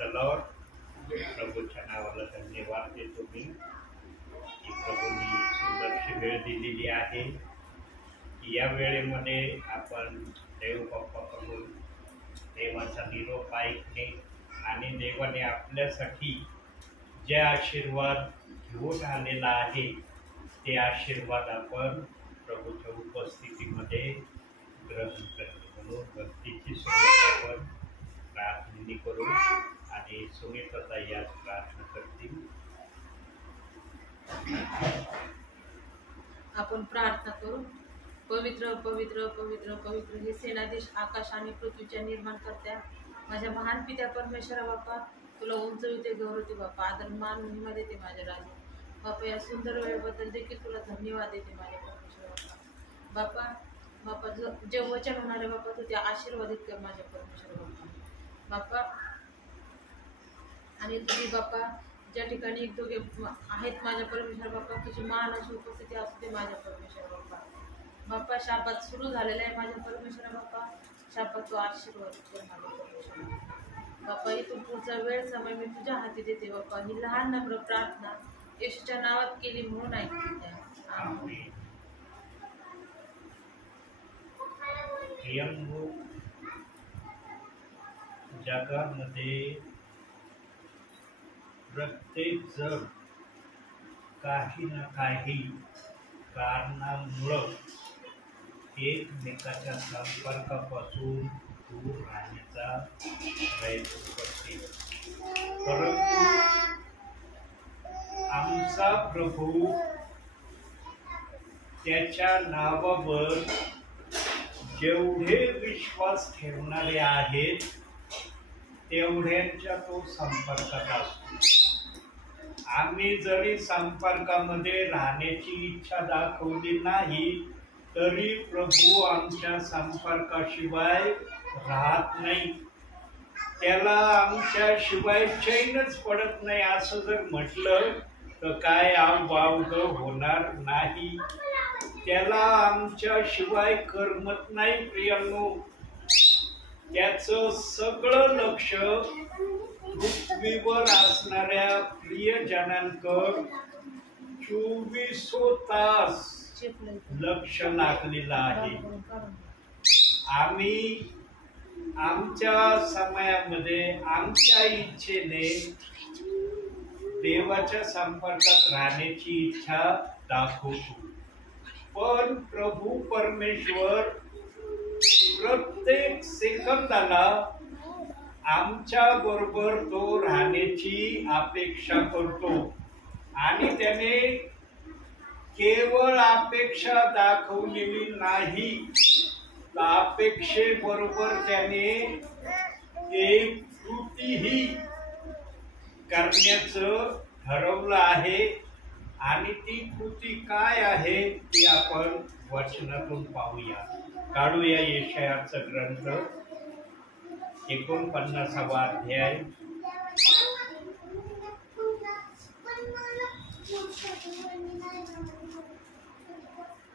The Lord. प्रभूच्या नावाला धन्यवाद देतो मी की प्रभूंनी सुंदरशी वेळ दिलेली आहे की या वेळेमध्ये आपण देव बाप्पाकडून देवाचा निरोप ऐकणे आणि देवाने आपल्यासाठी जे आशीर्वाद घेऊन आलेला आहे ते आशीर्वाद आपण प्रभूच्या उपस्थितीमध्ये ग्रहण करतो. म्हणून भक्तीची सुरुवात आपण प्रार्थनेने करू आणि सुनीता याच प्रार्थना करतील. आपण प्रार्थना करू. पवित्र पवित्र पवित्र पवित्र हे सेनाधीश आकाश आणि पृथ्वीच्या निर्माण करत्या माझ्या महान पित्या परमेश्वरा बाप्पा, तुला उंचविते गौरवते बाप्पा, आदर मान महिमा देते माझ्या राजा बाप्पा. या सुंदर वेळेबद्दल देखील तुला धन्यवाद देते माझ्या परमेश्वरा बाप्पा. बाप्पा जे वचन होणार आहे बाप्पा, तू ते आशीर्वादित कर माझ्या परमेश्वरा बाप्पा. आणि तुम्ही बाप्पा ज्या ठिकाणी एक दोघे आहेत माझ्या परमेश्वर बाप्पा, तुझी मान अशी उपस्थिती असू दे माझ्या परमेश्वर बाप्पा. बाप्पा शाबात सुरू झालेला आहे माझ्या परमेश्वर बाप्पा, शाबात तो आशीर्वाद कर माझ्या परमेश्वर बाप्पा. इथून पुढचा वेळ समय मी तुझ्या हाती देते बाप्पा. ही लहान नम्र प्रार्थना येशूच्या नावात केली म्हणून ऐकते. जगामध्ये प्रत्येक जण काही ना काही कारणामुळं एकमेकाच्या संपर्कापासून दूर राहण्याचा प्रयत्न करते. परंतु आमचा प्रभू त्याच्या नावावर जेवढे विश्वास ठेवणारे आहेत तेवढ्यांच्या तो संपर्कात असतो. आम्ही जरी संपर्कामध्ये राहण्याची इच्छा दाखवली नाही तरी प्रभू आमच्या संपर्काशिवाय राहत नाही. त्याला आमच्याशिवाय चैनच पडत नाही असं जर म्हटलं तर काय वावग होणार नाही. त्याला आमच्याशिवाय करमत नाही प्रियांनो. त्याचं सगळं लक्ष पृथ्वीवर असणाऱ्या प्रियजनांकडे 24 तास लक्ष लागलेलं आहे. आम्ही आमच्या समयामध्ये आमच्या इच्छेने देवाच्या संपर्कात राहण्याची इच्छा दाखवतो, पण प्रभू परमेश्वर प्रत्येक सेकंदाला आमच्या बरोबर तो राहण्याची अपेक्षा करतो. आणि त्याने केवळ अपेक्षा दाखवलेली नाही, अपेक्षेबरोबर त्याने एक कृतीही करण्याचं ठरवलं आहे. आणि ती कृती काय आहे ती आपण वचनातून पाहूया. काढूया यशायाचा ग्रंथ 49वा अध्याय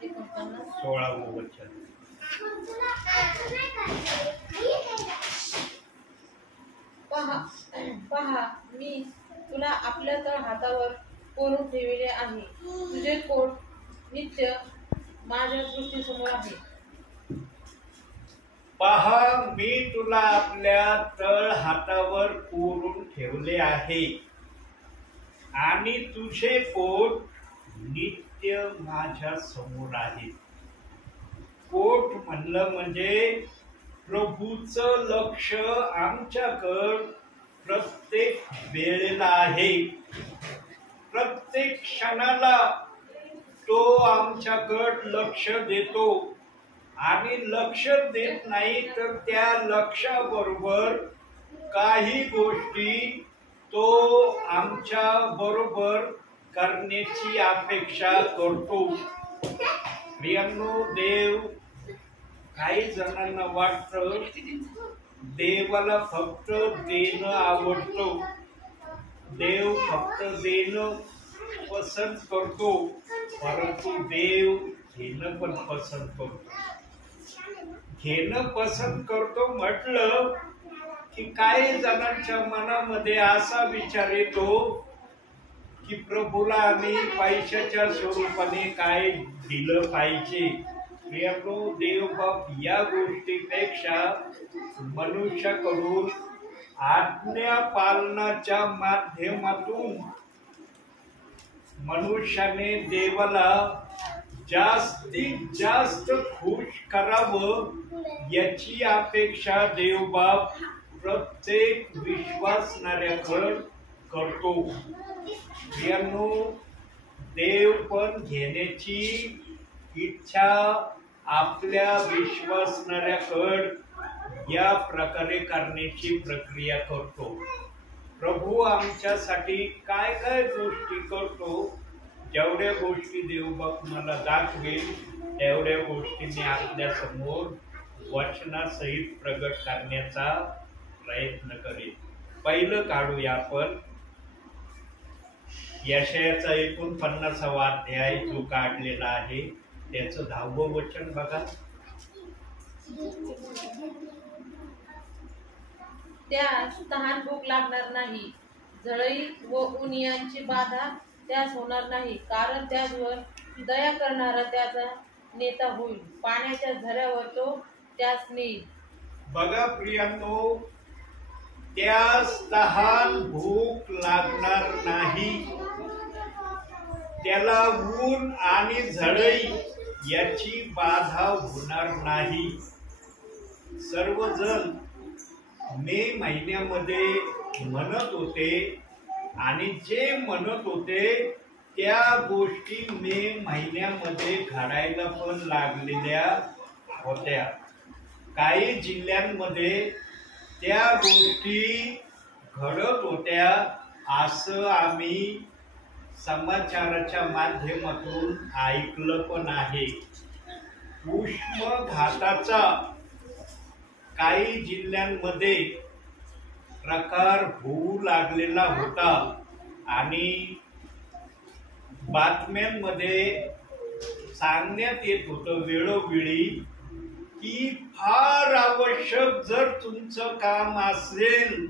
16वं वचन. पहा मी तुला आपल्या तळ हातावर कोरून ठेवले आहे, तुझे पोट नित्य माझ्या दृष्टीसमोर आहे. पहा मी तुला आपल्या तळ हातावर कोरून ठेवले आहे आणि तुझे पोट नित्य माझ्या समोर आहे. पोट म्हणलं म्हणजे प्रभूचं लक्ष आमच्याकडे प्रत्येक वेळेला आहे. प्रत्येक क्षणाला तो आमच्याकडे लक्ष देतो आणि लक्ष देत नाही तर त्या लक्षाबरोबर काही गोष्टी तो आमच्या बरोबर करण्याची अपेक्षा करतो. प्रियांनो, देव काही जणांना वाटतं देवाला फक्त देणं आवडतं, देव फक्त देणं पसंत करतो, परंतु देव घेणं पण पसंत करतो. घेणं पसंत करतो म्हटलं की काही जणांच्या मनामध्ये असा विचार येतो की प्रभूला आम्ही पैशाच्या स्वरूपाने काय दिलं पाहिजे. प्रियनो, देवबाप या गोष्टीपेक्षा मनुष्याकडून आज्ञा पालनाच्या माध्यमातून मनुष्याने देवाला जास्तीत जास्त खुश करावं याची अपेक्षा देवबाप प्रत्येक विश्वासणाऱ्याकडे करतो. प्रियांनो, देव पण घेण्याची इच्छा आपल्या विश्वासणाऱ्याकडे या प्रकारे करण्याची प्रक्रिया करतो. प्रभू आमच्यासाठी काय काय गोष्टी करतो, जेवढ्या गोष्टी देवबाप मला दाखवेल तेवढ्या गोष्टी मी आपल्या समोर वचनासहित प्रगट करण्याचा प्रयत्न करेन. पहिलं काढूया आपण यशायाचा 49वा अध्याय जो काढलेला आहे त्याचं 10वं वचन बघा. त्यास तहान भूक लागणार नाही, झळई व ऊन यांची बाधा त्यास होणार नाही, कारण त्याचवर दया करणारा त्याचा नेता होईल, पाण्याच्या झऱ्यावर तो त्यास नेईल. बघा प्रियांनो, त्यास तहान भूक लागणार नाही, त्याला ऊन आणि झळई याची बाधा होणार नाही. सर्वजण मे महिन्यामध्ये म्हणत होते आणि जे म्हणत होते त्या गोष्टी मे महिन्यामध्ये घडायला पण लागलेल्या होत्या. काही जिल्ह्यांमध्ये त्या गोष्टी घडत होत्या असं आम्ही समाचाराच्या माध्यमातून ऐकलं पण आहे. उष्माघाताचा काही जिल्ह्यांमध्ये प्रकार होऊ लागलेला होता आणि बातम्यांमध्ये सांगण्यात येत होतं वेळोवेळी की फार आवश्यक जर तुमचं काम असेल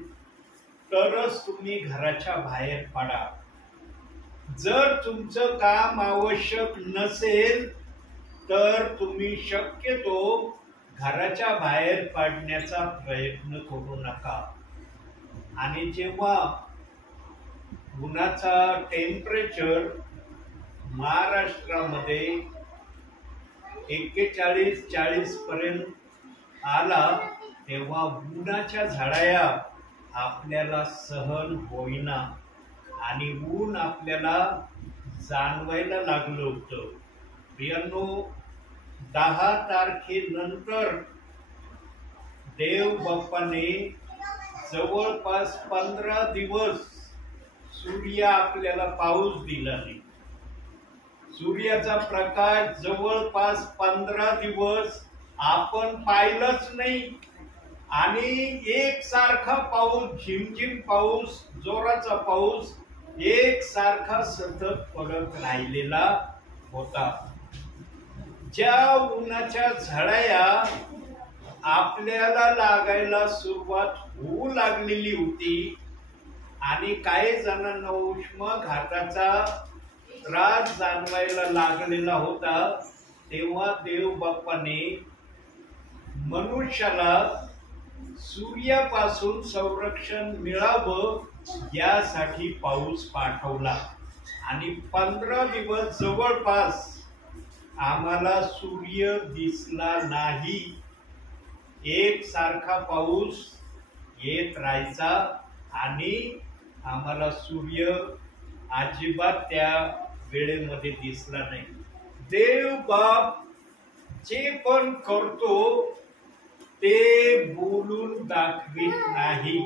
तरच तुम्ही घराच्या बाहेर पडा, जर तुमचं काम आवश्यक नसेल तर तुम्ही शक्यतो घराच्या बाहेर पडण्याचा प्रयत्न करू नका. आणि जेव्हा उन्हाचा टेम्परेचर महाराष्ट्रामध्ये 41-40 पर्यंत आला तेव्हा उन्हाच्या झळाया आपल्याला सहन होईना आणि ऊन आपल्याला जाणवायला लागलं होतं. प्रियांनो, 10 तारखेनंतर देव बाप्पाने जवळपास 15 दिवस सूर्य आपल्याला पाऊस दिला नाही. सूर्याचा प्रकाश जवळपास 15 दिवस आपण पाहिलंच नाही आणि एकसारखा पाऊस, झिमझिम पाऊस, जोराचा पाऊस एकसारखा सतत पडत राहिलेला होता. ज्या उन्हाच्या झळाया आपल्याला लागायला सुरुवात होऊ लागलेली होती आणि काही जणांना उष्माघाताचा त्रास जाणवायला लागलेला होता, तेव्हा देव बाप्पाने मनुष्याला सूर्यापासून संरक्षण मिळावं यासाठी पाऊस पाठवला आणि 15 दिवस जवळपास आम्हाला सूर्य दिसला नाही. एकसारखा पाऊस येत राहायचा आणि आम्हाला सूर्य अजिबात त्या वेळेमध्ये दिसला नाही. देव बाप जे पण करतो ते बोलून दाखवित नाही.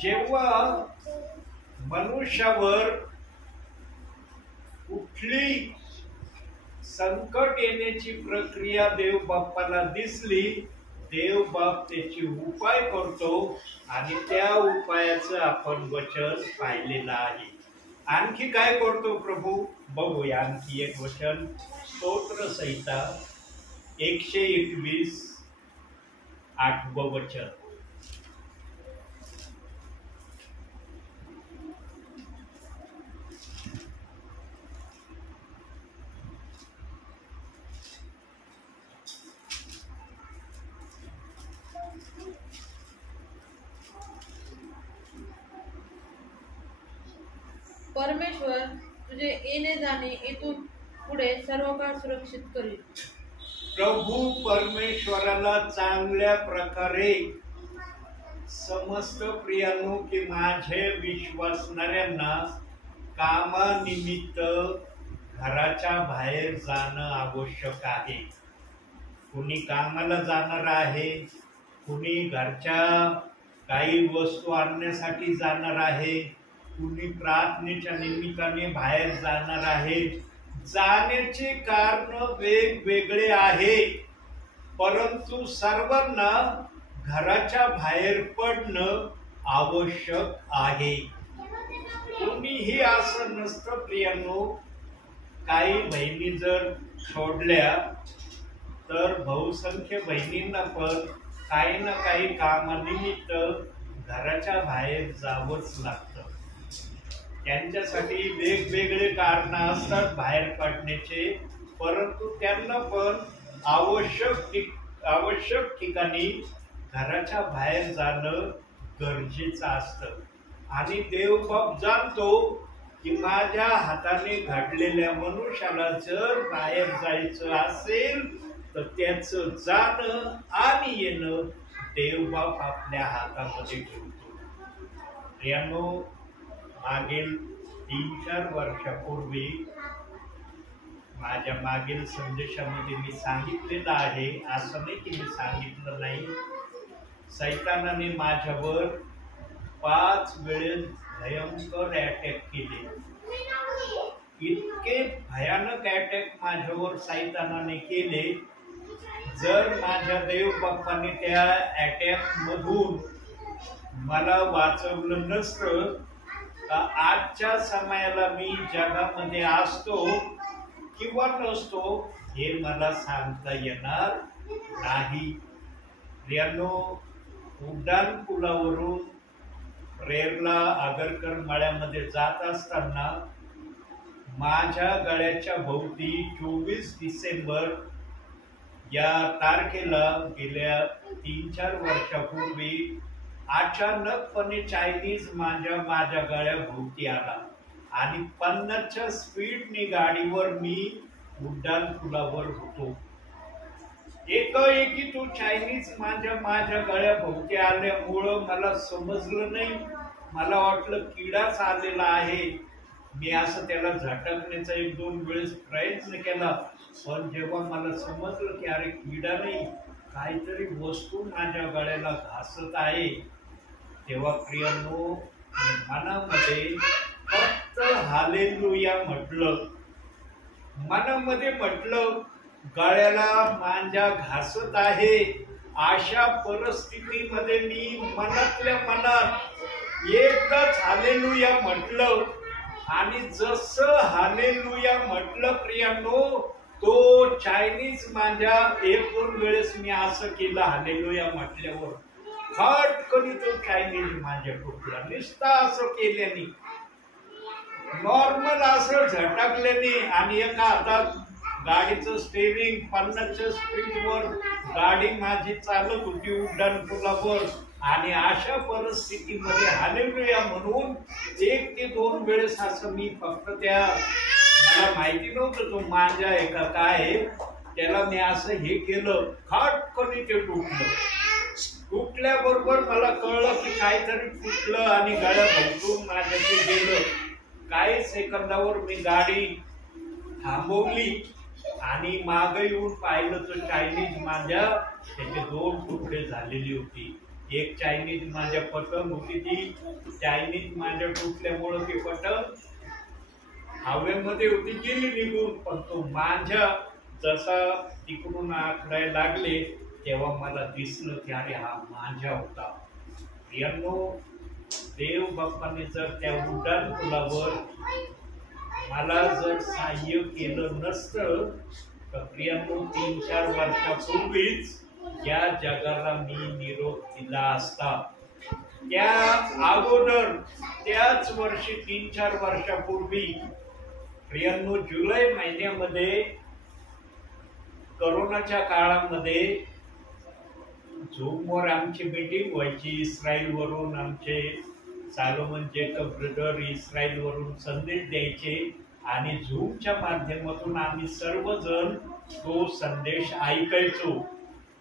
जेव्हा मनुष्यावर कुठली संकट येण्याची प्रक्रिया देव बाप्पाला दिसली, देव बाप त्याची उपाय करतो आणि त्या उपायाचं आपण वचन पाहिलेलं आहे. आणखी काय करतो प्रभू बघूया. आणखी एक वचन, स्तोत्र संहिता 121 8वं वचन. परमेश्वर तुझे येणे जाणे इथून पुढे सर्व काळ सुरक्षित करील. प्रभू परमेश्वराला चांगल्या प्रकारे समस्त प्रियांनो की माझे विश्वासणाऱ्यांना कामानिमित्त घराच्या बाहेर जाणं आवश्यक आहे. कुणी कामाला जाणार आहे, कुणी घरच्या काही वस्तू आणण्यासाठी जाणार आहे, कुणी प्रार्थनेच्या निमित्ताने बाहेर जाणार आहे. जाण्याचे कारण वेगवेगळे आहे, परंतु सर्वांना घराच्या बाहेर पडणं आवश्यक आहे. कोणीही असं नसतं प्रियांनो, काही बहिणी जर सोडल्या तर बहुसंख्य बहिणींना पण काही ना काही कामानिमित्त घराच्या बाहेर जावंच लागतं. त्यांच्यासाठी वेगवेगळे कारण असतात बाहेर पडण्याचे, परंतु त्यांना पण आवश्यक ठिकाणी घराच्या बाहेर जाणं गरजेचं असतं. आणि देवबाप जाणतो की माझ्या हाताने घडलेल्या मनुष्याला जर बाहेर जायचं असेल तर त्याचं जाणं आणि येणं देवबाप आपल्या हातामध्ये ठेवतो. प्रियांनो, मागील 3-4 वर्षापूर्वी माझ्या मागील संदेशामध्ये मी सांगितलेलं आहे, असं नाही की मी सांगितलं नाही. सैतानाने माझ्यावर 5 वेळेस भयंकर अटॅक केले. इतके भयानक अटॅक माझ्यावर सैतानाने केले, जर माझ्या देव बाप्पाने त्या अटॅक मधून मला वाचवलं नसतं तर आजच्या समयाला मी जगामध्ये असतो किंवा नसतो हे मला सांगता येणार नाही. प्रियांनो, उड्डाण पुलावरून रेरला आगरकर मळ्यामध्ये जात असताना माझ्या गळ्याच्या भोवती 24 डिसेंबर या तारखेला गेल्या 3-4 वर्षापूर्वी अचानकपणे चायनीज माझ्या गळ्याभोवती आला आणि 50च्या स्पीडने गाडीवर मी उड्डाण पुलावर होतो. एकाएकी तो चायनीज माझ्या गळ्याभोवती आल्यामुळं मला समजलं नाही. मला वाटलं किडाच आलेला आहे. मी असं त्याला झटकण्याचा 1-2 वेळेस प्रयत्न केला, पण जेव्हा मला समजलं की अरे किडा नाही, काहीतरी वस्तू माझ्या गळ्याला घासत आहे, तेव्हा प्रियांनो मनामध्ये फक्त हालेलुया म्हटलं. मनामध्ये म्हटलं गळ्याला माझ्या घासत आहे. अशा परिस्थितीमध्ये मी मनातल्या मनात एकच हालेलुया म्हटलं आणि जसं हालेलुया म्हटलं प्रियांनो, तो चायनीज माझ्या 1-2 वेळेस मी असं केलं हालेलुया म्हटल्यावर खटकन तो चायनीज माझ्या टोकला. नुसता असं केल्याने, नॉर्मल असं झटकल्याने आणि एका हातात गाडीचं स्टेरिंग, 50च्या स्पीडवर गाडी माझी चालत होती उड्डाण पुलावर. आणि अशा परिस्थितीमध्ये हालेलुया म्हणून 1 ते 2 वेळेस असं मी फक्त मला माहिती नव्हतं तो माझ्या एका काय त्याला मी असं हे केलं, खटकन ते तुटलं. तुटल्याबरोबर मला कळलं की काहीतरी तुटलं आणि गाड्या भोवतून माझ्या ते गेलं. काही सेकंदावर मी गाडी थांबवली आणि मागे येऊन पाहिलं तर चायनीज माझ्या त्याचे 2 तुकडे झालेली होती. एक चायनीज माझ्या पटन होती, ती चायनीज माझ्या तुटल्यामुळं ती पटन हवेमध्ये होती, गेली निघून. पण तो माझ्या जसा तिकडून आकडायला लागले तेव्हा मला दिसलं की अरे हा माझ्या होता. प्रियांनो, देव बाप्पाने जर त्या उड्डाण पुलावर मला जर सहाय्य केलं नसतं तर प्रियांनो 3-4 वर्षापूर्वीच या जगाला मी निरोप दिला असता. त्या अगोदर त्याच वर्षी 3-4 वर्षापूर्वी प्रियांनो जुलै महिन्यामध्ये करोनाच्या काळामध्ये झूमवर आमची मीटिंग व्हायची. इस्रायलवरून आमचे सॉलोमन जेकब ब्रदर इस्रायलवरून संदेश द्यायचे आणि झूमच्या माध्यमातून आम्ही सर्वजण तो संदेश ऐकायचो.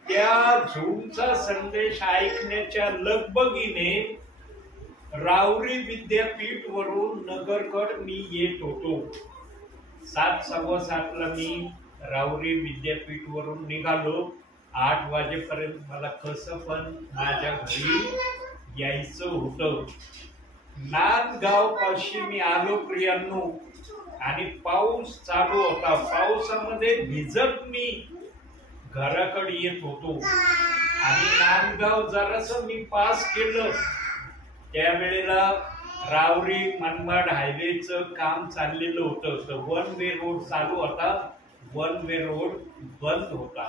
त्या झूमचा संदेश ऐकण्याच्या लगबगीने रावरी विद्यापीठ वरून नगरकड मी येत होतो. 7:15 मी रावरी विद्यापीठ वरून निघालो. 8 वाजेपर्यंत मला कसं पण माझ्या घरी यायचं होतं. नांदगाव पाशी मी आलो प्रियांनो, आणि पाऊस चालू होता. पावसामध्ये भिजत मी घराकडे येत होतो. आणि नांदगाव जरासं मी पास केलं. त्यावेळेला रावरी मनमाड हायवेचं काम चाललेलं होतं. तर 1 वे रोड चालू होता, 1 वे रोड बंद होता.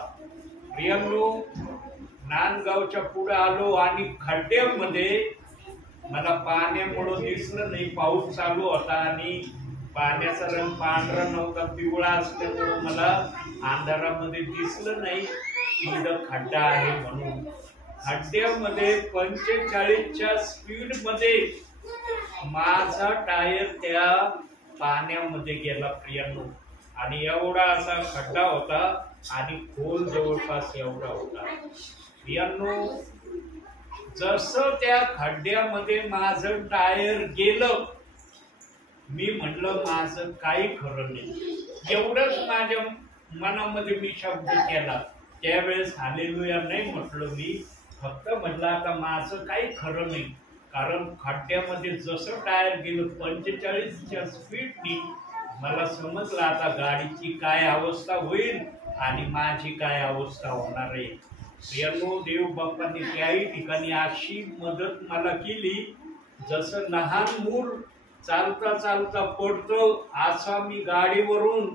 प्रियांनो, नांदगावच्या पुढे आलो आणि खड्ड्यामध्ये मला पाण्यामुळं दिसलं नाही. पाऊस चालू होता आणि पाण्याचा रंग पांढरा नव्हता, पिवळा असल्यामुळं मला अंधारामध्ये दिसलं नाही इथं खड्डा आहे म्हणून. खड्ड्यामध्ये 45च्या स्पीड मध्ये माझा टायर त्या पाण्यामध्ये गेला प्रियांनो. आणि एवढा असा खड्डा होता आणि खोल जवळपास एवढा होता. प्रियांनो, जसं त्या खड्ड्यामध्ये माझं टायर गेलं, मी म्हणलं माझं काही खरं नाही. एवढंच माझ्या मनामध्ये मी शब्द केला. त्यावेळेस हालेलुया नाही म्हटलं मी, फक्त म्हटलं आता माझं काही खरं नाही. कारण खड्ड्यामध्ये जसं टायर गेलं 45च्या स्पीडनी, मला समजलं आता गाडीची काय अवस्था होईल आणि माझी काय अवस्था होणार आहे. प्रियांनो, देव बाप्पांनी त्याही ठिकाणी अशी मदत मला केली. जसं लहान मूल चालता चालता पडतो, असा मी गाडीवरून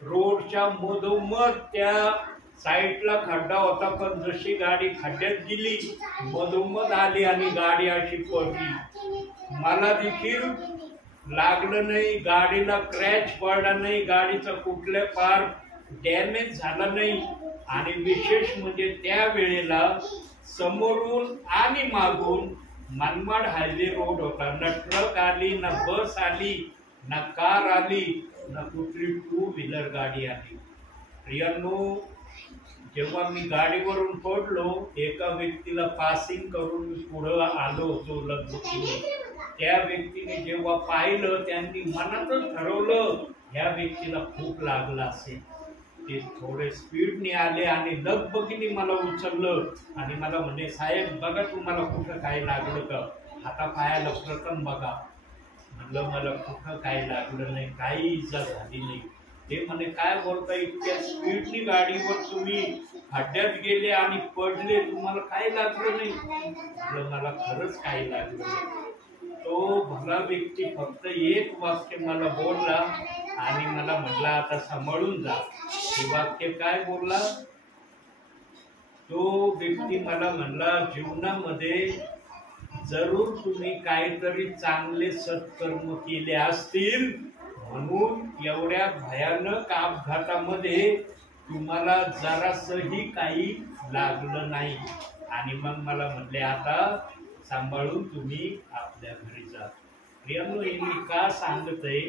रोडच्या मधोमध, त्या साईडला खड्डा होता पण जशी गाडी खड्ड्यात गेली मधोमध आली आणि गाडी अशी पडली. मला देखील लागलं नाही, गाडीला क्रॅच पडला नाही, गाडीचा कुठल्या पार्ट डॅमेज झाला नाही. आणि विशेष म्हणजे त्या वेळेला समोरून आणि मागून मनमाड हायवे रोड होता. ना ट्रक आली, ना बस आली, ना कार आली, ना कुठली 2 व्हीलर गाडी आली. प्रियांनो, जेव्हा मी गाडीवरून पडलो, एका व्यक्तीला पासिंग करून मी पुढे आलो होतो लगबगीने. त्या व्यक्तीने जेव्हा पाहिलं, त्यांनी मनातच ठरवलं ह्या व्यक्तीला खूप लागला असेल. ते थोडे स्पीडने आले आणि लगबगीने मला उचललं आणि मला म्हणे, साहेब बघा तुम्हाला कुठं काय लागलं का, हातापायाला प्रथम बघा. म्हणलं मला कुठं काय लागलं नाही, काही इजा झाली नाही. ते म्हणे, काय बोलता, इतक्या स्पीडनी गाडीवर तुम्ही खड्ड्यात गेले आणि पडले, तुम्हाला काय लागलं नाही? म्हटलं मला खरंच काही लागलं नाही. तो भला व्यक्ती फक्त एक वाक्य मला बोलला आणि मला म्हटला, आता सांभाळून जा. हे वाक्य काय बोलला? तो व्यक्ती मला म्हणला, जीवनामध्ये जरूर तुम्ही काहीतरी चांगले सत्कर्म केले असतील म्हणून एवढ्या भयानक अपघातामध्ये तुम्हाला जरासही काही लागलं नाही. आणि मग मला म्हटले, आता सांभाळून तुम्ही आपल्या घरी जा. प्रियांनो, हे मी का सांगतोय?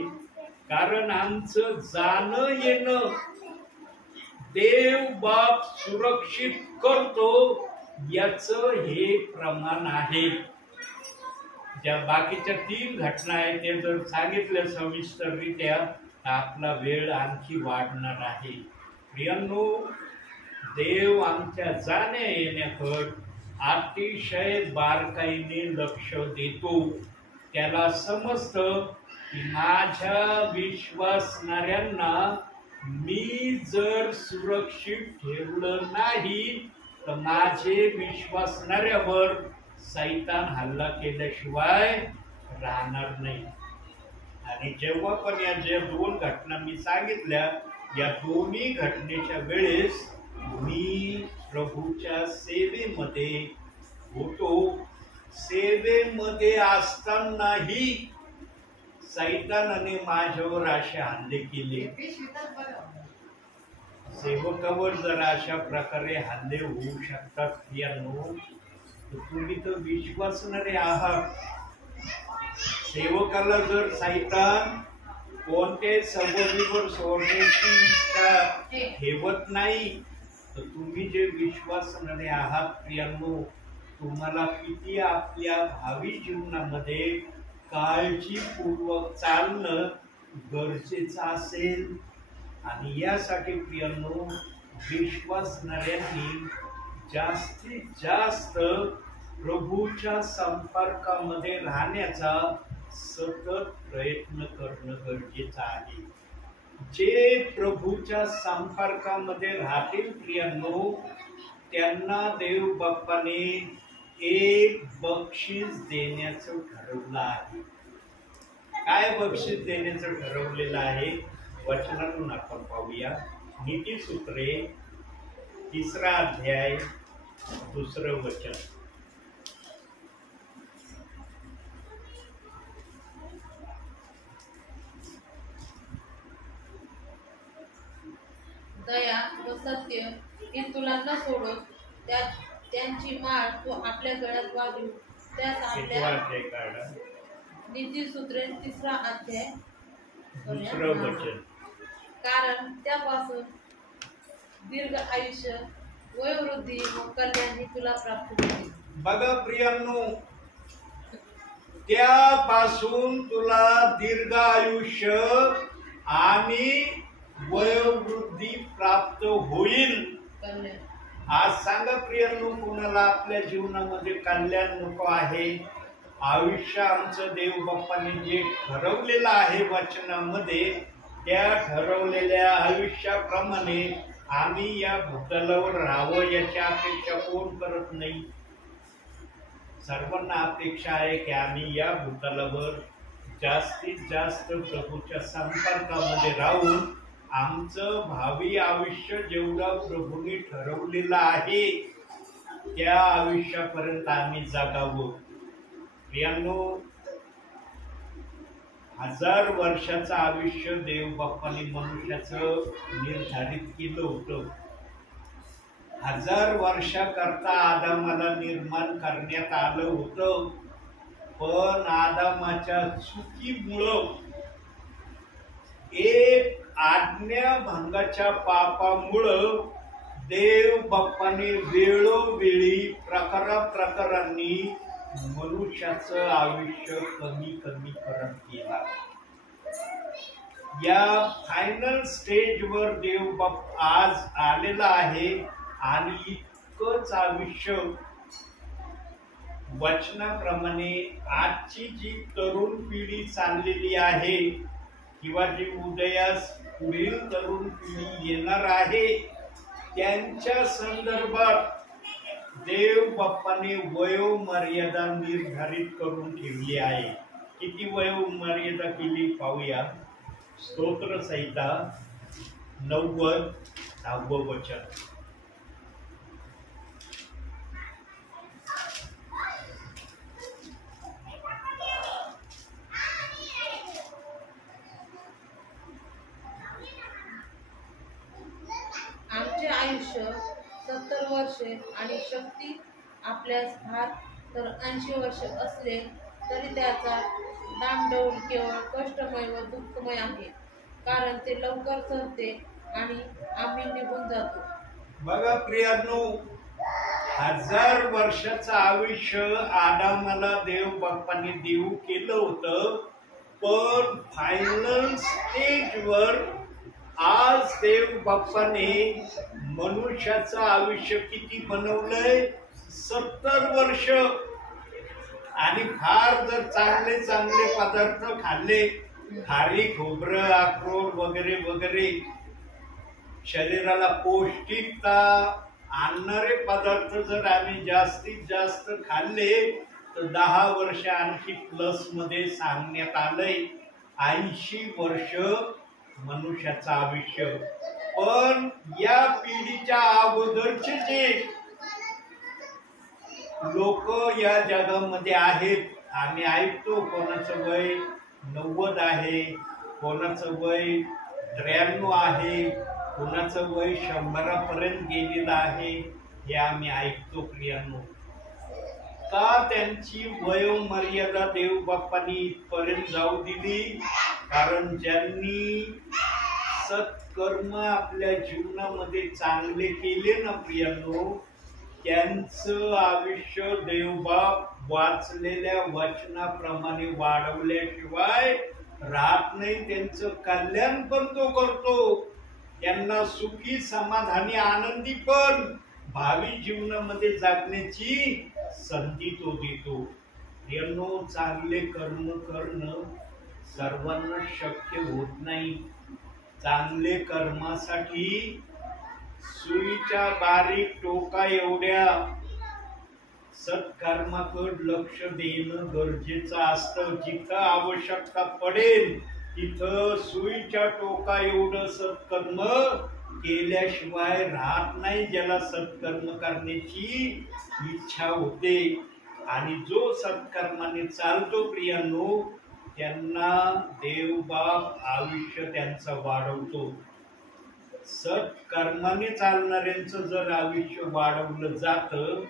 कारण आमचं जाणं येणं देव बाप सुरक्षित करतो याचं हे प्रमाण आहे. ज्या बाकीच्या 3 घटना आहेत ते जर सांगितल्या सविस्तररित्या तर आपला वेळ आणखी वाढणार आहे. प्रियांनो, देव आमच्या जाण्या येण्याकडे अतिशय बारकाईने लक्ष देतो. त्याला समजतं की माझ्या विश्वासणाऱ्यांना मी जर सुरक्षित ठेवलं नाही तर माझे विश्वासणाऱ्यावर सैतान हल्ला केल्याशिवाय राहणार नाही. आणि जेव्हा पण या ज्या 2 घटना मी सांगितल्या, या दोन्ही घटनेच्या वेळेस मी प्रभूच्या सेवेमध्ये होतो. सेवेमध्ये असतानाही सैतानाने माझ्यावर असे हल्ले केले. सेवकावर जर अशा प्रकारे हल्ले होऊ शकतात प्रियांनो, तर तुम्ही तर विश्वासणारे आहात. सेवकाला जर सैतान कोणते सबबीवर सोडण्याची इच्छा ठेवत नाही, तर तुम्ही जे विश्वासणारे आहात प्रियांनो, तुम्हाला किती आपल्या भावी जीवनामध्ये काळजीपूर्वक चालणं गरजेचं असेल. आणि यासाठी प्रियांनो, विश्वासणाऱ्यांनी जास्तीत जास्त प्रभूच्या संपर्कामध्ये राहण्याचा सतत प्रयत्न करणं गरजेचं आहे. जे प्रभूच्या संपर्कामध्ये राहतील प्रियांनो, त्यांना देव बाप्पाने एक बक्षीस देण्याचं ठरवलं आहे. काय बक्षीस देण्याचं ठरवलेलं आहे? वचनातून आपण पाहूया. नीतिसूत्रे 3 अध्याय 2 वचन. दया व सत्य ही तुला न सोडत त्यांची माळ तू आपल्या गळ्यात वागवी. त्यास आपल्या नीतिसूत्रे 3 अध्याय 2 वचन. कारण त्यापासून दीर्घ आयुष्य, वयोवृद्धी व कल्याण ही तुला प्राप्त होईल. बघा प्रियांनो, त्यापासून तुला दीर्घ आयुष्य आणि वयोवृद्धी प्राप्त होईल. आज सांगा प्रियांनो, कुणाला आपल्या जीवनामध्ये कल्याण नको आहे? आयुष्य आमचं देव बाप्पाने जे ठरवलेलं आहे वचनामध्ये, त्या ठरवलेल्या आयुष्याप्रमाणे आम्ही या भूतलावर राहावं याची अपेक्षा कोण करत नाही? सर्वांना अपेक्षा आहे की आम्ही या भूतलावर जास्तीत जास्त प्रभूच्या संपर्कामध्ये राहून आमचं भावी आयुष्य जेवढं प्रभूने ठरवलेलं आहे त्या आयुष्यापर्यंत आम्ही जगावं. प्रियांनो, 1000 वर्षाचं आयुष्य देव बाप्पाने मनुष्याचं निर्धारित केलं होतं. 1000 वर्षाकरता आदामाला निर्माण करण्यात आलं होतं. पण आदामाच्या चुकीमुळं, एक आज्ञाभंगाच्या पापामुळं देव बाप्पाने वेळोवेळी प्रकारांनी मनुष्याचं आयुष्य कमी करत गेला. या फायनल स्टेजवर देव बाप्पा आज आलेला आहे आणि इतकंच आयुष्य वचनाप्रमाणे आजची जी तरुण पिढी चाललेली आहे किंवा जी उदयास पुढील तरुण पिढी येणार आहे, त्यांच्या संदर्भात देव बाप्पाने वयोमर्यादा निर्धारित करून ठेवली आहे. किती वयोमर्यादा केली पाहूया. स्तोत्र संहिता 90 10 वचन. आमचे आयुष्य 70 वर्षे आणि शक्ती आपल्यास फार तर 80 वर्ष असले तरी त्याचा डामडौल केवळ कष्टमय व दुःखमय आहे, कारण ते लवकर संपते आणि आम्ही निघून जातो. बघा प्रियांनो, 1000 वर्षाचं आयुष्य आदामाला देव बाप्पाने देऊ केलं होतं. पण फायनल स्टेजवर आज देव बाप्पाने मनुष्याचं आयुष्य किती बनवलंय? 70 वर्ष. आणि फार जर चांगले पदार्थ खाल्ले, खारी खोबरं, अक्रोड वगैरे वगैरे, शरीराला पौष्टिकता आणणारे पदार्थ जर आम्ही जास्तीत जास्त खाल्ले तर 10 वर्ष आणखी प्लस मध्ये सांगण्यात आलंय. 80 वर्ष मनुष्याचं आयुष्य. पण या पिढीच्या अगोदरचे जे लोक या जगामध्ये आहेत, आम्ही ऐकतो कोणाचं वय 90 आहे, कोणाचं वय 93 आहे, कोणाचं वय 100 पर्यंत गेलेलं आहे. हे आम्ही ऐकतो प्रियांनो. का त्यांची वयोमर्यादा देव बाप्पांनी इथपर्यंत जाऊ दिली? कारण ज्यांनी सत्कर्म आपल्या जीवनामध्ये चांगले केले ना प्रियांनो, त्यांचं आयुष्य देवबाप वाचलेल्या वचनाप्रमाणे वाढवल्याशिवाय राहत नाही. त्यांचं कल्याण पण तो करतो, त्यांना सुखी समाधानी आनंदी पण भावी जीवनामध्ये जगण्याची संधी तो देतो. प्रियांनो, चांगले कर्म करणं सर्वांना शक्य होत नाही. चांगले कर्मासाठी सुईच्या बारीक टोका एवढ्या सत्कर्माकडे लक्ष देणं गरजेचं असतं. जिथं आवश्यकता पडेल तिथं सुईच्या टोका एवढं सत्कर्म केल्याशिवाय राहत नाही. ज्याला सत्कर्म करण्याची इच्छा होते आणि जो सत्कर्माने चालतो प्रियांनो, त्यांना देवबाप आयुष्य त्यांचं वाढवतो. सत्कर्माने चालणाऱ्यांचं जर आयुष्य वाढवलं जातं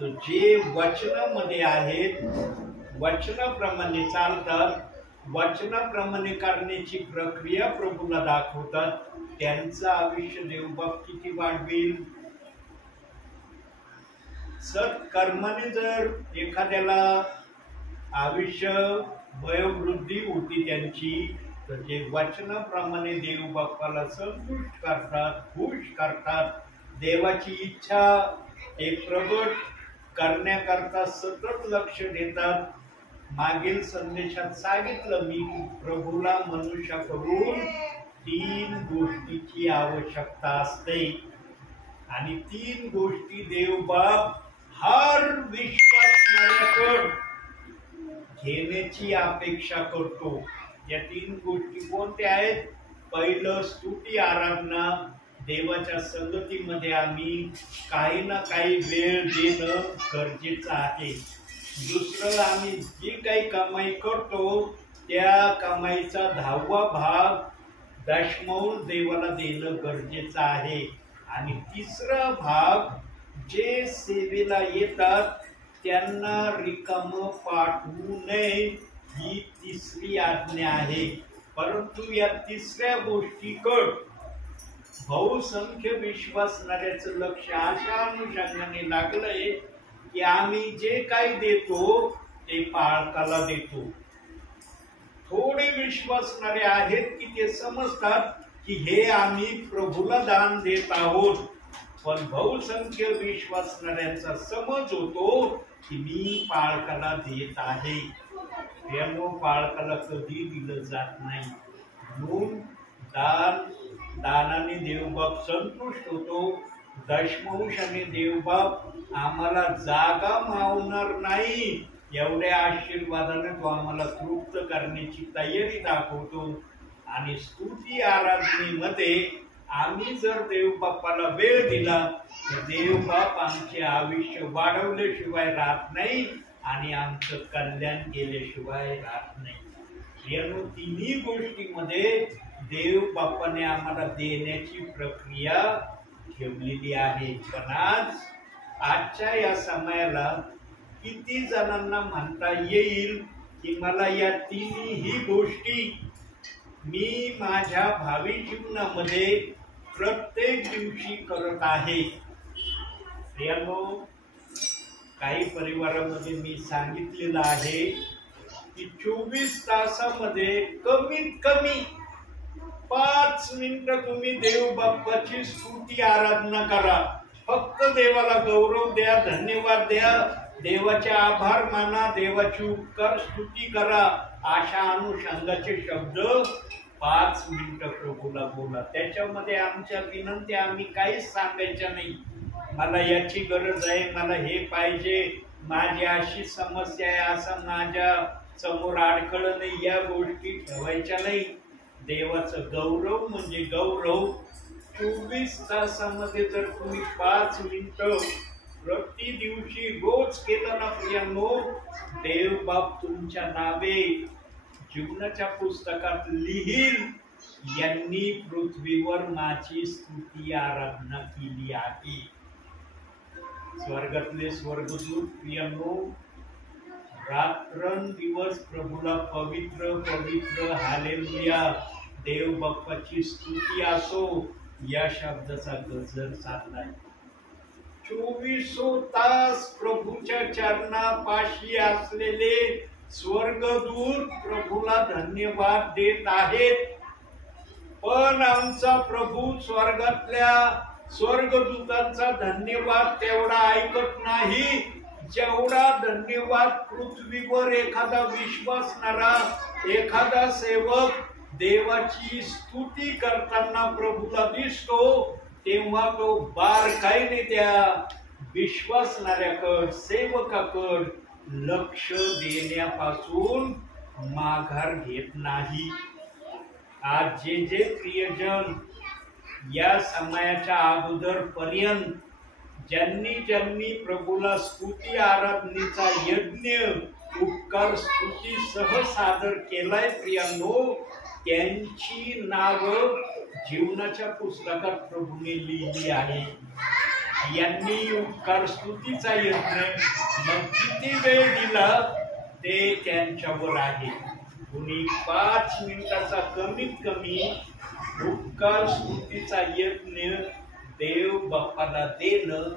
तर जे वचनामध्ये आहेत, वचनाप्रमाणे चालतात, वचनाप्रमाणे करण्याची प्रक्रिया प्रभूला दाखवतात, त्यांचं आयुष्य देवबाप किती वाढवेल. सत्कर्माने जर एखाद्याला आयुष्य वयोवृद्धी होती त्यांची, तर जे वचनाप्रमाणे देव बाप्पाला संतुष्ट करतात, खुश करतात, देवाची इच्छा ते प्रगट करण्याकरता सतत लक्ष देतात. मागील संदेशात सांगितलं मी की प्रभूला मनुष्याकडून 3 गोष्टीची आवश्यकता असते आणि 3 गोष्टी देवबाप हर विश्वासणाऱ्याकडे घेण्याची अपेक्षा करतो. या 3 गोष्टी कोणत्या आहेत? पहिलं, स्तुती आराधना. देवाच्या संगतीमध्ये आम्ही काही ना काही वेळ देणं गरजेचं आहे. दुसरं, आम्ही जी काही कमाई करतो त्या कमाईचा 10वा भाग दशमौल देवाला देणं गरजेचं आहे. आणि तिसरा भाग, जे सेवेला येतात त्यांना रिकामं पाठवू नये, ही तिसरी आज्ञा आहे. परंतु या तिसऱ्या गोष्टीकडे बहुसंख्य विश्वासणाऱ्याचं लक्ष अशा अनुषंगाने लागलंय की आम्ही जे काही देतो ते पाळकाला देतो. थोडे विश्वासणारे आहेत की ते समजतात की हे आम्ही प्रभूला दान देत आहोत, पण बहुसंख्य विश्वासणाऱ्यांचा समज होतो की मी पाळकाला देत आहे. त्यामुळे पाळकाला कधी दिलं जात नाही. म्हणून दानाने देवबाप संतुष्ट होतो. दशमंशाने देवबाप आम्हाला जागा मावणार नाही एवढ्या आशीर्वादाने तो आम्हाला तृप्त करण्याची तयारी दाखवतो. आणि स्तुती आराधनेमध्ये आम्ही जर देवबापाला वेळ दिला तर देवबाप आमचे आयुष्य वाढवल्याशिवाय राहत नाही आणि आमचं कल्याण केल्याशिवाय राहत नाही. या 3 गोष्टीमध्ये देवबापाने आम्हाला देण्याची प्रक्रिया ठेवलेली आहे. पण आजच्या या समयाला किती जणांना म्हणता येईल की मला या 3ही गोष्टी मी माझ्या भावी जीवनामध्ये प्रत्येक दिवशी करत आहे. काही परिवारामध्ये मी सांगितलेलं आहे की 24 तासामध्ये कमीत कमी 5 मिनिटं तुम्ही देव बाप्पाची स्तुती आराधना करा. फक्त देवाला गौरव द्या, धन्यवाद द्या, देवाचे आभार माना, देवाची उपकार स्तुती करा. अशा अनुषंगाचे शब्द 5 मिनिटं प्रभूला बोला. त्याच्यामध्ये आमच्या विनंती आम्ही काहीच सांगायच्या नाही. मला याची गरज आहे, मला हे पाहिजे, माझी अशी समस्या आहे, असं माझ्या समोर अडखळं नाही, या गोष्टी ठेवायच्या नाही. देवाचं गौरव म्हणजे गौरव. 24 तासामध्ये जर तुम्ही 5 मिनिटं प्रति दिवशी रोज केलं ना प्रियांनो, देवबाप तुमच्या नावे जीवनाच्या पुस्तकात लिहिल, यांनी पृथ्वीवर माझी स्तुती आराधना केली आहे. स्वर्गातले स्वर्गदूत प्रियांनो रात्रंदिवस प्रभूला पवित्र पवित्र हालेलुया देव बाप्पाची स्तुती असो या शब्दाचा गजर चाललाय. 24 तास प्रभूच्या चरणापाशी असलेले स्वर्गदूत प्रभूला धन्यवाद देत आहेत. पण आमचा प्रभू स्वर्गातल्या स्वर्गदूतांचा धन्यवाद तेवढा ऐकत नाही जेवढा धन्यवाद पृथ्वीवर एखादा विश्वासणारा एखादा सेवक देवाची स्तुती करताना प्रभूला दिसतो तेव्हा तो बारकाईने त्या विश्वासणाऱ्याकड सेवकाकड लक्ष देण्यापासून माघार घेत नाही. आज जे प्रियजन या समयाच्या अगोदर पर्यंत ज्यांनी प्रभूला स्तुती आराधनेचा यज्ञ उपकार स्तुती सह सादर केलाय प्रियांनो त्यांची नाव जीवनाच्या पुस्तकात प्रभूने लिहिली आहे. यांनी उपकार स्तुतीचा यज्ञ मग किती वेळ दिला ते त्यांच्यावर आहे. कुणी 5 मिनिटाचा कमीत कमी उपकार स्तुतीचा यज्ञ देव बाप्पाला देणं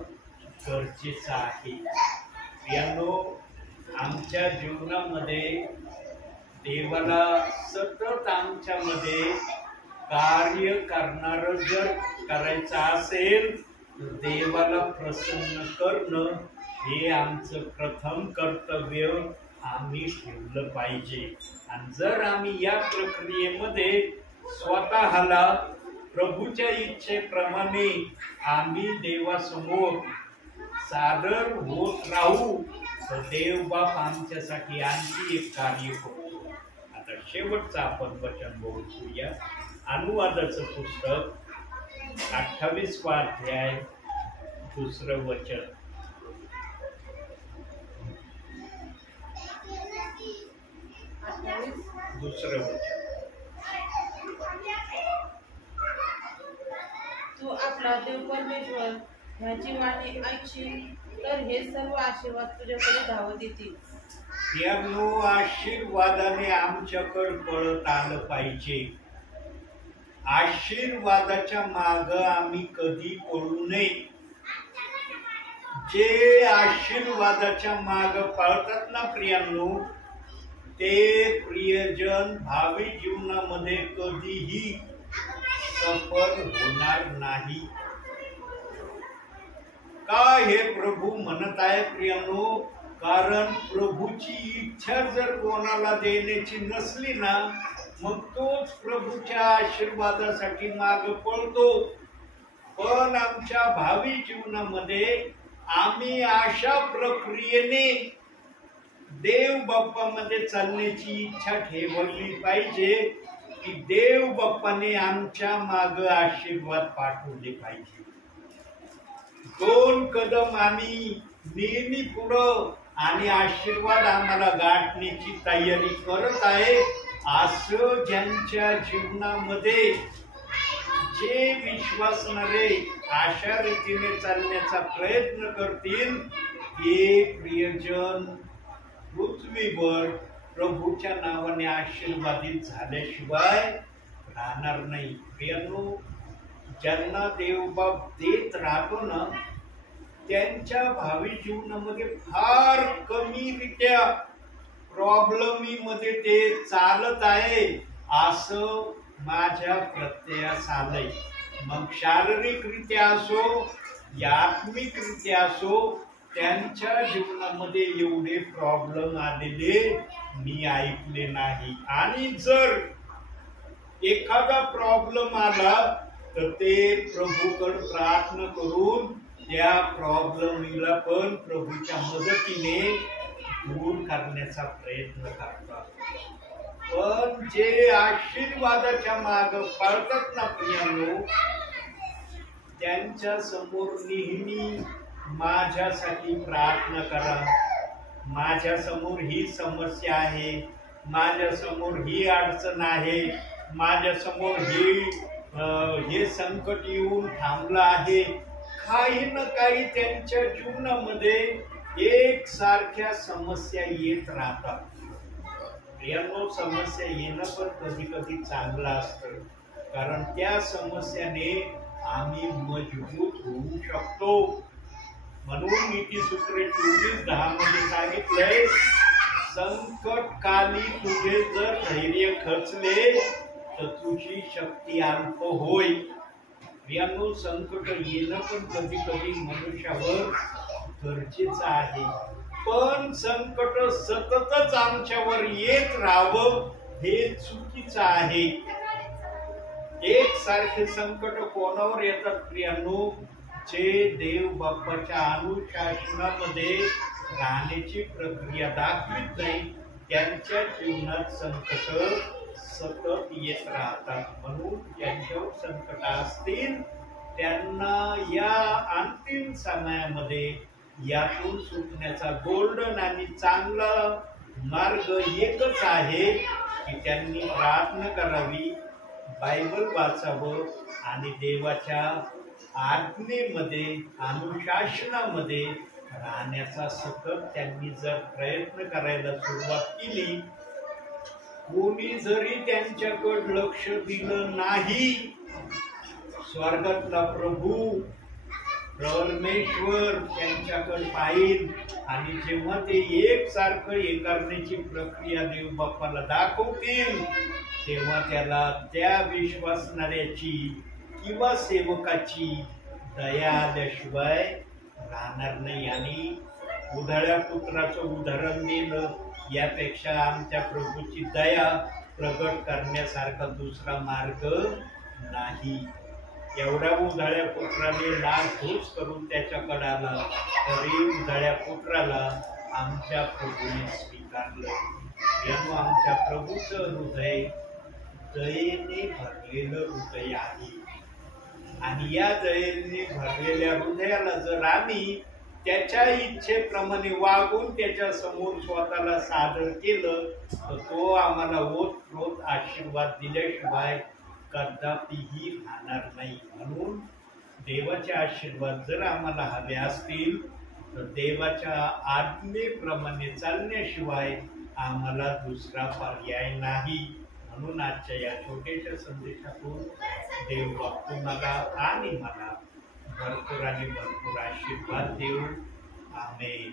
गरजेचं आहे. प्रियांनो आमच्या जीवनामध्ये देवाला सतत आमच्यामध्ये कार्य करणार जर करायचं असेल तर देवाला प्रसन्न करणं हे आमचं प्रथम कर्तव्य आम्ही ठेवलं पाहिजे. आणि जर आम्ही या प्रक्रियेमध्ये स्वतःला प्रभूच्या इच्छेप्रमाणे आम्ही देवासमोर सादर होत राहू तर देव बाप आमच्यासाठी आणखी एक कार्य करतो. आता शेवटचं आपण वचन बोलूया. अनुवादाचं पुस्तक 28वा अध्याय 2रं वचन. दुसरं वचन. तू आपला देव परमेश्वर ह्याची वाणी ऐकशील तर हे सर्व आशीर्वाद तुझ्याकडे धावत येतील. यानो आशीर्वादाने आमच्याकडे पळत आलं पाहिजे. आशीर्वादाच्या माग आम्ही कधी पळू नये. जे आशीर्वादाच्या माग पळतात ना प्रियांनो ते प्रियजन भावी जीवनामध्ये कधीही सफल होणार नाही. का हे प्रभू म्हणत आहे प्रियांनो कारण प्रभूची इच्छा जर कोणाला देण्याची नसली ना मग तोच प्रभूच्या आशीर्वादासाठी माग पळतो. पण आमच्या भावी जीवनामध्ये आम्ही अशा प्रक्रियेने देव बाप्पामध्ये चालण्याची इच्छा ठेवली पाहिजे की देव बाप्पाने आमच्या माग आशीर्वाद पाठवले पाहिजे. 2 कदम आम्ही नेहमी पुढं आणि आशीर्वाद आम्हाला गाठण्याची तयारी करत आहे. असं ज्यांच्या जीवनामध्ये जे विश्वासणारे अशा रीतीने चालण्याचा प्रयत्न करतील हे प्रियजन पृथ्वीवर प्रभूच्या नावाने आशीर्वादित झाल्याशिवाय राहणार नाही. प्रियांनो ज्यांना देवबाप देत राहतो ना त्यांच्या भावी जीवनामध्ये फार कमीरित्या प्रॉब्लेमीमध्ये ते चालत आहे असं माझ्या प्रत्ययास आलंय. मग शारीरिकरित्या असो या आत्मिकरित्या असो त्यांच्या जीवनामध्ये एवढे प्रॉब्लेम आलेले मी ऐकले नाही. आणि जर एखादा प्रॉब्लेम आला तर ते प्रभूकडे प्रार्थना करून त्या प्रॉब्लेमला पण प्रभूच्या मदतीने दूर करण्याचा प्रयत्न करतात. पण जे आशीर्वादाच्या माग पळतात ना प्रियांनो त्यांच्या समोर नेहमी माझ्यासाठी प्रार्थना करा. माझ्या समोर ही समस्या आहे, माझ्या समोर ही अडचण आहे, माझ्या समोर हे संकट येऊन थांबलं आहे. काही ना काही त्यांच्या जीवनामध्ये एक सारख्या समस्या येत राहतात. प्रियांनो, समस्या येणं पण कधी कधी चांगलं असतं, कारण त्या समस्याने आम्ही मजबूत होऊ शकतो. म्हणून नीतिसूत्र 24:10 मध्ये सांगितलंय, संकटकाली तुझे जर धैर्य खचले तर तुझी शक्ती अल्प होय. प्रियांनो, संकट येणं पण कधी कधी मनुष्यावर गरजेचं आहे, पण संकट सततच आमच्यावर येत राहावं हे चुकीचं आहे. एक सारखे संकट कोणावर येतात प्रियांनो? जे देव बाप्पाच्या अनुशासनामध्ये राहण्याची प्रक्रिया दाखवित नाही, त्यांच्या जीवनात संकट सतत येत राहतात. म्हणून ज्यांच्यावर संकट असतील त्यांना या अंतिम समयामध्ये यातून सुटण्याचा गोल्डन आणि चांगला मार्ग एकच आहे की त्यांनी प्रार्थना करावी, बायबल वाचावं आणि देवाच्या आज्ञेमध्ये, अनुशासनामध्ये राहण्याचा सतत त्यांनी जर प्रयत्न करायला सुरुवात केली, कोणी जरी त्यांच्याकडे लक्ष दिलं नाही, स्वर्गातला प्रभू परमेश्वर त्यांच्याकडे पाहिल आणि जेव्हा ते एक सारखं हे करण्याची प्रक्रिया देव बाप्पाला दाखवतील, तेव्हा त्याला त्या विश्वासणाऱ्याची किंवा सेवकाची दया आल्याशिवाय राहणार नाही. आणि उधळ्या पुत्राचं उदाहरण दिलं, यापेक्षा आमच्या प्रभूची दया प्रगट करण्यासारखा दुसरा मार्ग नाही. एवढ्या उधळ्या पुत्राने नासधूस करून त्याच्याकडे आला, तरी उधळ्या पुत्राला आमच्या प्रभूने स्वीकारलं. यामुळे आमच्या प्रभूचं हृदय दयेने भरलेलं हृदय आहे आणि या दयेने भरलेल्या हृदयाला जर आम्ही त्याच्या इच्छेप्रमाणे वागून त्याच्या समोर स्वतःला सादर केलं तर तो आम्हाला ओतप्रोत आशीर्वाद दिल्याशिवाय कदापिही राहणार नाही. म्हणून देवाचे आशीर्वाद जर आम्हाला हवे असतील तर देवाच्या आज्ञेप्रमाणे चालण्याशिवाय आम्हाला दुसरा पर्याय नाही. म्हणून आजच्या या छोट्याशा संदेशातून देव तुम्हाला आणि मला भरपूर आणि भरपूर आशीर्वाद देऊ. आमेन.